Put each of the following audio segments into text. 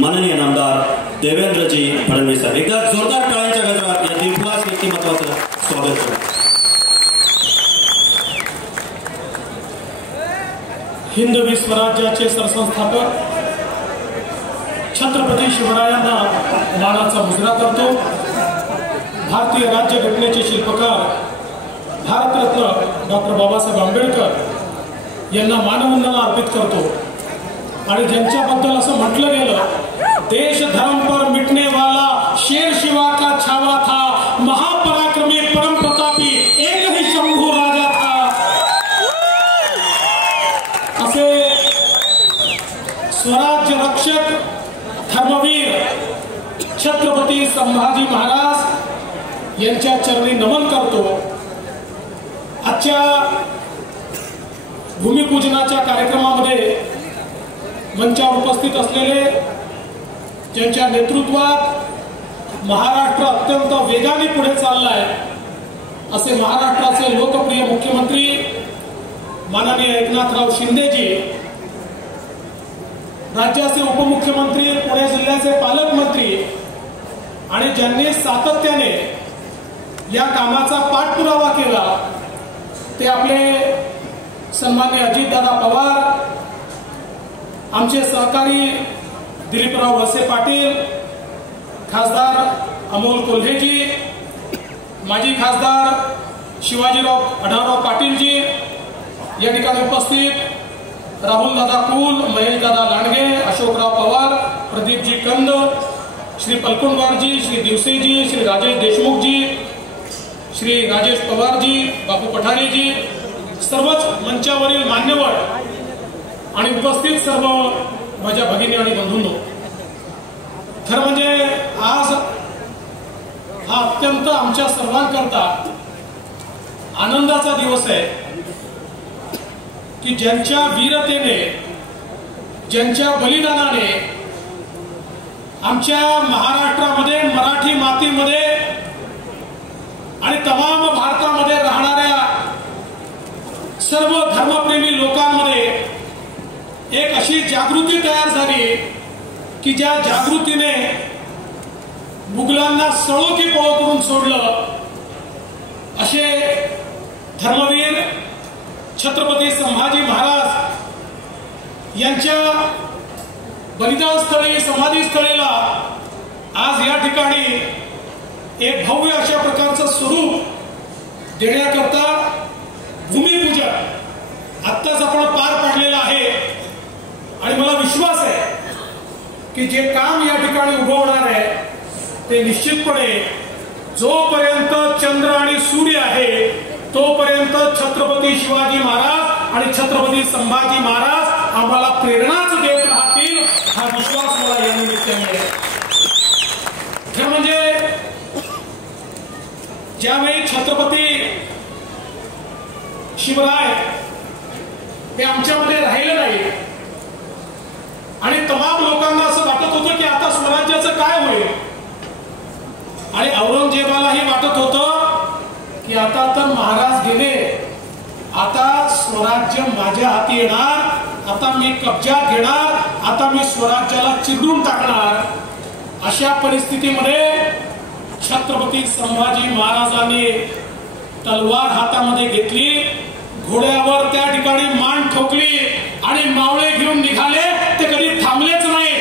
माननीय नामदार देवेंद्रजी फडणवीस साहेब. एकदा जोरदार टाळ्यांच्या गजरात या दिग्गज व्यक्तिमत्वाचं स्वागत करा. हिंदवी स्वराज्याचे सरसंस्थापक छत्रपती शिवरायांना मानाचा मुजरा करतो. भारतीय राज्यघटनेचे शिल्पकार भारतरत्न डॉक्टर बाबासाहेब आंबेडकर यांना मानवंदना अर्पित करतो. आणि ज्यांच्याबद्दल असं म्हटलं गेलं, देश धर्म पर मिटने वाला शेर शिवा का छावा था, महापराक्रमी परम प्रतापी एक ही शंभू राजा था. असे स्वराज्य रक्षक धर्मवीर छत्रपती संभाजी महाराज यांच्या चरणी नमन करतो. आजच्या भूमिपूजनाच्या कार्यक्रमामध्ये मंचावर उपस्थित असलेले, ज्यांच्या नेतृत्वात महाराष्ट्र अत्यंत वेगाने पुढे चाललाय असे महाराष्ट्राचे लोकप्रिय मुख्यमंत्री माननीय एकनाथराव शिंदेजी, राज्याचे उपमुख्यमंत्री, पुणे जिल्ह्याचे पालकमंत्री आणि ज्यांनी सातत्याने या कामाचा पाठपुरावा केला ते आपले सन्माननीय अजितदादा पवार, आमचे सहकारी दिलीपराव वळसे पाटील, खासदार अमोल कोल्हेजी, माजी खासदार शिवाजीराव आढळराव पाटीलजी, या ठिकाणी उपस्थित राहुलदादा कुल, महेशदादा लांडगे, अशोकराव पवार, प्रदीपजी कंद, श्री पलकुंडवारजी, श्री दिवसेजी, श्री राजेश देशमुखजी, श्री राजेश पवारजी, बापू पठारेजी, सर्वच मंचावरील मान्यवर आणि उपस्थित सर्व माझ्या भगिनी आणि बंधूंनो, खरं म्हणजे आज हा अत्यंत आमच्या सर्वांकरता आनंदाचा दिवस आहे की ज्यांच्या वीरतेने, ज्यांच्या बलिदानाने आमच्या महाराष्ट्रामध्ये, मराठी मातीमध्ये आणि तमाम भारतामध्ये राहणाऱ्या सर्व धर्मप्रेमी लोकांमध्ये एक अशी जागृती तयार झाली की ज्या जागृतीने मुघलांना सळो की पळो करून सोडलं. असे धर्मवीर छत्रपती संभाजी महाराज यांच्या बलिदानस्थळी, समाधीस्थळीला आज या ठिकाणी एक भव्य अशा प्रकारचं स्वरूप देण्याकरता भूमिपूजन आत्ताच आपण पार पाडलेलं आहे. आणि मला विश्वास आहे की जे काम या ठिकाणी उभं होणार आहे ते निश्चितपणे जोपर्यंत चंद्र आणि सूर्य आहे तोपर्यंत छत्रपती शिवाजी महाराज आणि छत्रपती संभाजी महाराज आम्हाला प्रेरणाच देत राहतील, हा विश्वास मला या निमित्ताने आहे. खरं म्हणजे ज्यावेळी छत्रपती शिवराय हे आमच्यामध्ये राहिले नाही आणि तमाम लोकांना असं वाटत होतं की आता स्वराज्याचं काय होईल, आणि औरंगजेबालाही वाटत होतं की आता तर महाराज गेले, आता स्वराज्य माझ्या हाती येणार, आता मी कब्जात घेणार, आता मी स्वराज्याला चिरडून टाकणार. अशा परिस्थितीमध्ये छत्रपती संभाजी महाराजांनी तलवार हातामध्ये घेतली, घोड्यावर त्या ठिकाणी मान ठोकली आणि मावळे घेऊन निघाले. ते कधी थांबलेच नाही,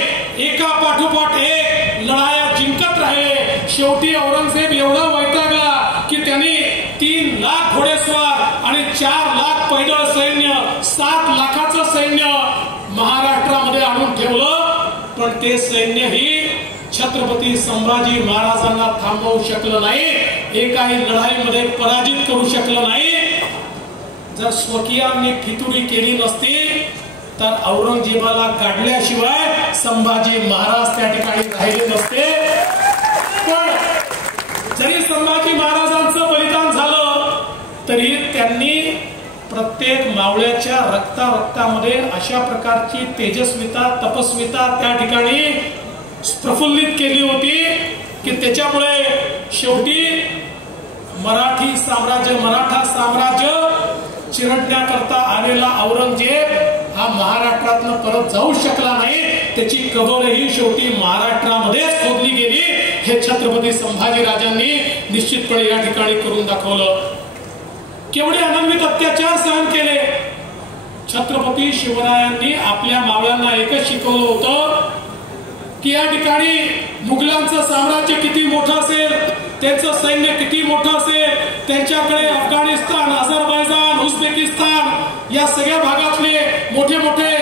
एका पाठोपाठ एक लढाया जिंकत राहिले. शेवटी औरंगजेब एवढा वैतागला की त्यांनी 3 लाख घोडेस्वार आणि 4 लाख पैदळ सैन्य, 7 लाखाचं सैन्य महाराष्ट्रामध्ये आणून ठेवलं. पण ते सैन्यही छत्रपती संभाजी महाराजांना थांबवू शकलं नाही, एकाही लढाईमध्ये पराजित करू शकलं नाही. जर स्वकीयांनी फितुरी केली नसती तर औरंगजेबाला काढल्याशिवाय संभाजी महाराज त्या ठिकाणी राहिले नसते. पण जरी संभाजी महाराजांचं बलिदान झालं तरी त्यांनी प्रत्येक मावळ्याच्या रक्तामध्ये अशा प्रकारची तेजस्विता, तपस्विता त्या ठिकाणी प्रफुल्लित केली होती की त्याच्यामुळे शेवटी मराठी साम्राज्य, मराठा साम्राज्य चिरडण्याकरता आलेला औरंगजेब हा महाराष्ट्रातनं परत जाऊ शकला नाही. त्याची कबरही शेवटी महाराष्ट्रामध्येच खोदली गेली हे छत्रपती संभाजीराजांनी निश्चितपणे या ठिकाणी करून दाखवलं. केवढे अनन्वित अत्याचार सहन केले. छत्रपती शिवरायांनी आपल्या मावळ्यांना एकच शिकवलं होतं की या ठिकाणी मुघलांचं साम्राज्य किती मोठं असेल, त्यांचं सैन्य किती मोठं असेल, त्यांच्याकडे अफगाणिस्तान, अझरबैजान, उझबेकिस्तान या सगळ्या भागातले मोठे मोठे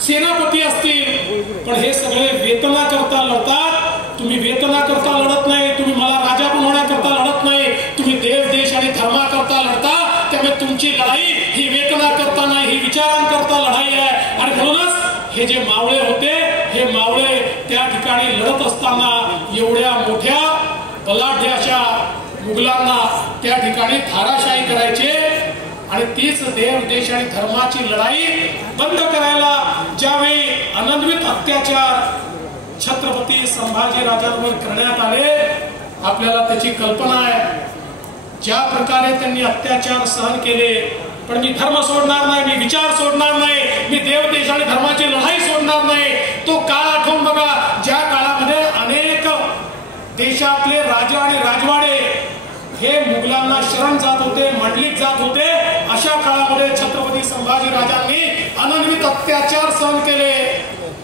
सेनापती असतील, पण हे सगळे वेतना करता लढतात. तुम्ही वेतना करता लढत नाही, तुम्ही मला राजा बनवण्याकरता लढत नाही, तुम्ही देव देश आणि धर्माकरता लढता. त्यामुळे तुमची लढाई ही वेतना करता नाही, ही विचारांकरता लढाई आहे. आणि म्हणूनच हे जे मावळे होते, हे मावळे त्या ठिकाणी लढत असताना एवढ्या मोठ्या बलाढ्य अशा मुघलांना त्या ठिकाणी धाराशाही करायचे. आणि तीच देव देश आणि धर्माची लढाई बंद करायला ज्यावेळी अनन्वित अत्याचार छत्रपती संभाजीराजांवर करण्यात आले, आपल्याला त्याची कल्पना आहे. ज्या प्रकारे त्यांनी अत्याचार सहन केले, पण मी धर्म सोडणार नाही, मी विचार सोडणार नाही, मी देव देश आणि धर्माची लढाई सोडणार नाही. तो काळ आठवून बघा, ज्या काळामध्ये अनेक देशातले राजा आणि राजवाडे हे मुघलांना शरण जात होते, मंडलित जात होते. अशा काळामध्ये छत्रपती संभाजीराजांनी अनन्वित अत्याचार सहन केले.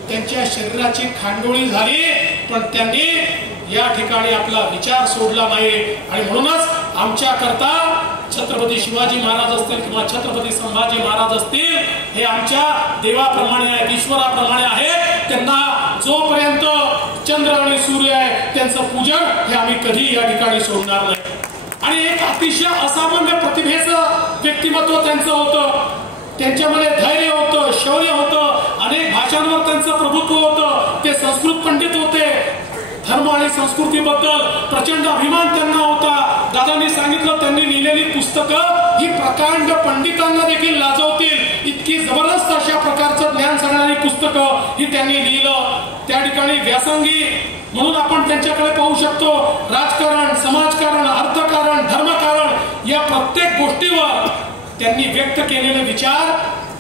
त्यांच्या शरीराची खांडोळी झाली, पण त्यांनी या ठिकाणी आपला विचार सोडला नाही. आणि म्हणूनच आमच्या करता छत्रपती शिवाजी महाराज असतील किंवा छत्रपती संभाजी महाराज असतील, हे आमच्या देवाप्रमाणे आहेत, ईश्वराप्रमाणे आहेत. त्यांना जोपर्यंत चंद्र आणि सूर्य आहे त्यांचं पूजन हे आम्ही कधी या ठिकाणी सोडणार नाही. आणि एक अतिशय असामान्य प्रतिभेचं व्यक्तिमत्व त्यांचं होतं. त्यांच्यामध्ये धैर्य होतं, शौर्य होतं, अनेक भाषांवर त्यांचं प्रभुत्व होतं. ते संस्कृत पंडित होते. धर्म आणि संस्कृतीबद्दल प्रचंड अभिमान त्यांना होता. दादांनी सांगितलं, त्यांनी लिहिलेली पुस्तकं ही प्रकांड पंडितांना देखील लाजवतील इतकी जबरदस्त अशा प्रकारचं ज्ञान सांगणारी पुस्तकं ही त्यांनी लिहिलं. त्या ठिकाणी व्यासंगी म्हणून आपण त्यांच्याकडे पाहू शकतो. राजकारण, समाजकारण, अर्थकारण, धर्मकारण या प्रत्येक गोष्टीवर त्यांनी व्यक्त केलेले विचार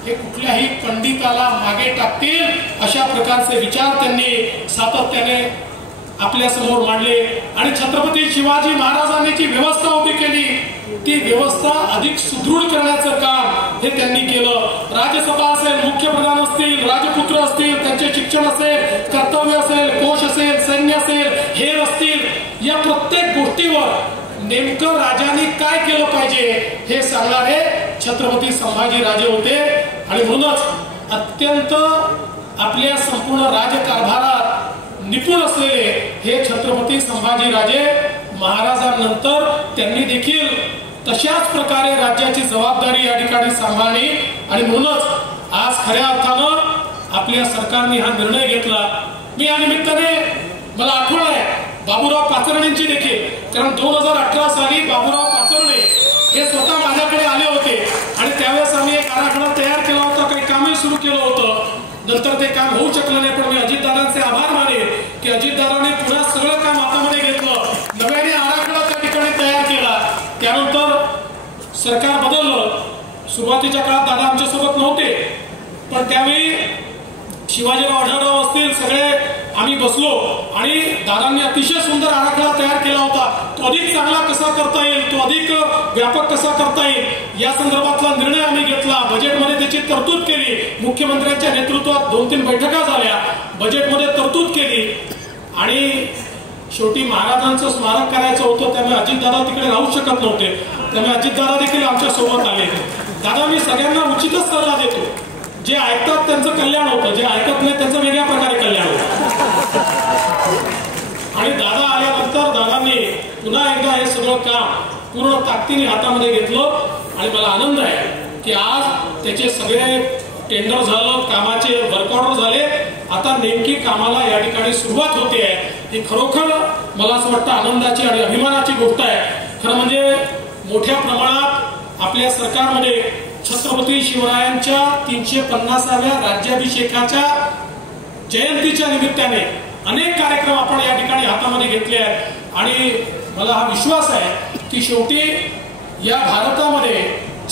हे कुठल्याही पंडिताला मागे टाकतील अशा प्रकारचे विचार त्यांनी सातत्याने आपल्या समोर मांडले. आणि छत्रपती शिवाजी महाराजांनी जी व्यवस्था उभी केली, ती व्यवस्था अधिक सुदृढ करण्याचं काम हे त्यांनी केलं. राज्यसभा असेल, मुख्यप्रधान असतील, राजपुत्र असतील, त्यांचे शिक्षण असेल, कर्तव्य असेल, कोश असेल, सैन्य असेल, हेर असतील, या प्रत्येक गोष्टीवर नेमकं राजांनी काय केलं पाहिजे हे सांगणारे छत्रपती संभाजी राजे होते. आणि म्हणूनच अत्यंत आपल्या संपूर्ण राजकारभारात निपुण असलेले हे छत्रपती संभाजी राजे महाराजांनंतर त्यांनी देखील तशाच प्रकारे राज्याची जबाबदारी या ठिकाणी सांभाळली. आणि म्हणूनच आज खऱ्या अर्थानं आपल्या सरकारने हा निर्णय घेतला. मी या निमित्ताने मला आठवण आहे बाबूराव पाचरणेंची देखील, कारण 2018 साली बाबूराव पाचरणे हे स्वतः माझ्याकडे आले होते आणि त्यावेळेस आम्ही एक आराखडा तयार केला होता, काही कामही सुरू केलं होतं. नंतर ते काम होऊ शकलं नाही, पण मी अजितदादांचे आभार मानेन की अजितदादांनी पुन्हा सगळं काम हातामध्ये घेतलं, नव्याने आराखडा त्या ठिकाणी तयार केला. त्यानंतर सरकार बदललं. सुरुवातीच्या काळात दादा आमच्यासोबत नव्हते, पण त्यावेळी शिवाजीराव आढळराव असतील, सगळे आम्ही बसलो आणि दादांनी अतिशय सुंदर आराखडा तयार केला होता. तो अधिक चांगला कसा करता येईल, तो अधिक व्यापक कसा करता येईल या संदर्भातला निर्णय आम्ही घेतला. बजेटमध्ये त्याची तरतूद केली. मुख्यमंत्र्यांच्या नेतृत्वात 2-3 बैठका झाल्या, बजेटमध्ये तरतूद केली. आणि शेवटी महाराजांचं स्मारक करायचं होतं, त्यामुळे अजितदादा तिकडे राहू शकत नव्हते. त्यामुळे अजितदादा देखील आमच्या सोबत आले. दादा, मी सगळ्यांना उचितच सल्ला देतो, जे ऐकतात त्यांचं कल्याण होतं, जे ऐकत नाही त्यांचं वेगळ्या प्रकारे कल्याण होतं. आणि दादा आल्यानंतर दादांनी पुन्हा एकदा हे सगळं काम पूर्ण ताकदीने हातामध्ये घेतलं. आणि मला आनंद आहे की आज त्याचे सगळे टेंडर झालं, कामाचे वर्क ऑर्डर झाले. आता नेमकी कामाला या ठिकाणी सुरुवात होते आहे. ही खरोखर मला असं वाटतं आनंदाची आणि अभिमानाची गोष्ट आहे. खरं म्हणजे मोठ्या प्रमाणात आपल्या सरकारमध्ये छत्रपती शिवरायांच्या 350व्या राज्याभिषेकाच्या जयंतीच्या निमित्ताने अनेक कार्यक्रम आपण या ठिकाणी हातामध्ये घेतले आहेत. आणि मला हा विश्वास आहे की शेवटी या भारतामध्ये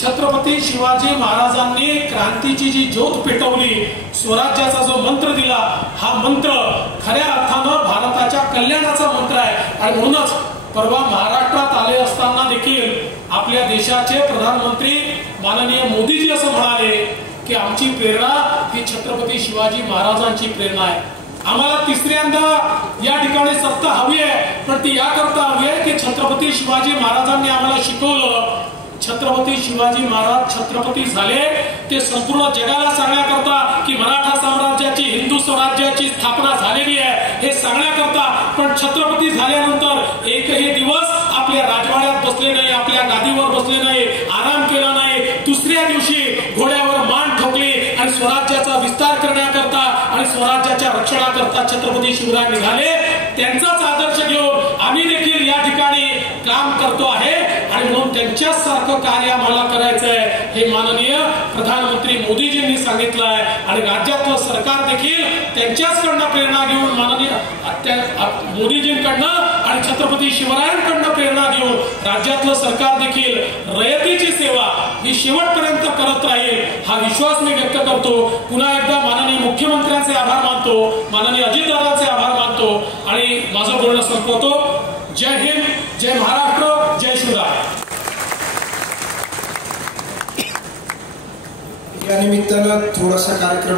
छत्रपती शिवाजी महाराजांनी क्रांतीची जी ज्योत पेटवली, स्वराज्याचा जो मंत्र दिला, हा मंत्र खऱ्या अर्थानं भारताच्या कल्याणाचा मंत्र आहे. आणि म्हणूनच परवा महाराष्ट्रात आले असताना देखील आपल्या देशाचे प्रधानमंत्री माननीय मोदीजी असं म्हणाले की आमची प्रेरणा ही छत्रपती शिवाजी महाराजांची प्रेरणा आहे. आम्हाला तिसऱ्यांदा या ठिकाणी सत्ता हवी आहे, पण ती याकरता हवी आहे की छत्रपती शिवाजी महाराजांनी आम्हाला शिकवलं. छत्रपती शिवाजी महाराज छत्रपती झाले ते संपूर्ण जगाला सांगण्याकरता की मराठा साम्राज्याची, हिंदू स्वराज्याची स्थापना झालेली आहे हे सांगण्याकरता. पण छत्रपती झाल्यानंतर एकही दिवस आपल्या राजवाड्यात बसले नाही, आपल्या गादीवर बसले नाही, आराम केला नाही. दुसऱ्या दिवशी घोड्यावर मान ठोकली आणि स्वराज्याचा विस्तार करण्याकरता आणि स्वराज्याच्या रक्षणाकरता छत्रपती शिवराय निघाले. त्यांचाच आदर्श घेऊन आम्ही देखील या ठिकाणी काम करतो आहे. आणि म्हणून त्यांच्याच सारखं कार्य आम्हाला करायचं आहे हे माननीय प्रधानमंत्री मोदीजींनी सांगितलं आहे. आणि राज्यातलं सरकार देखील त्यांच्याचकडनं प्रेरणा घेऊन माननीय मोदीजींकडनं आणि छत्रपती शिवरायांकडनं प्रेरणा घेऊन राज्यातलं सरकार देखील रयतेची सेवा ही शेवटपर्यंत करत राहील हा विश्वास मी व्यक्त करतो. पुन्हा एकदा माननीय मुख्यमंत्र्यांचे आभार मानतो, माननीय अजितदादांचे आभार मानतो आणि माझं बोलणं संपवतो. जय हिंद, जय महाराष्ट्र, जय शिवराय. या निमित्तानं थोडासा कार्यक्रम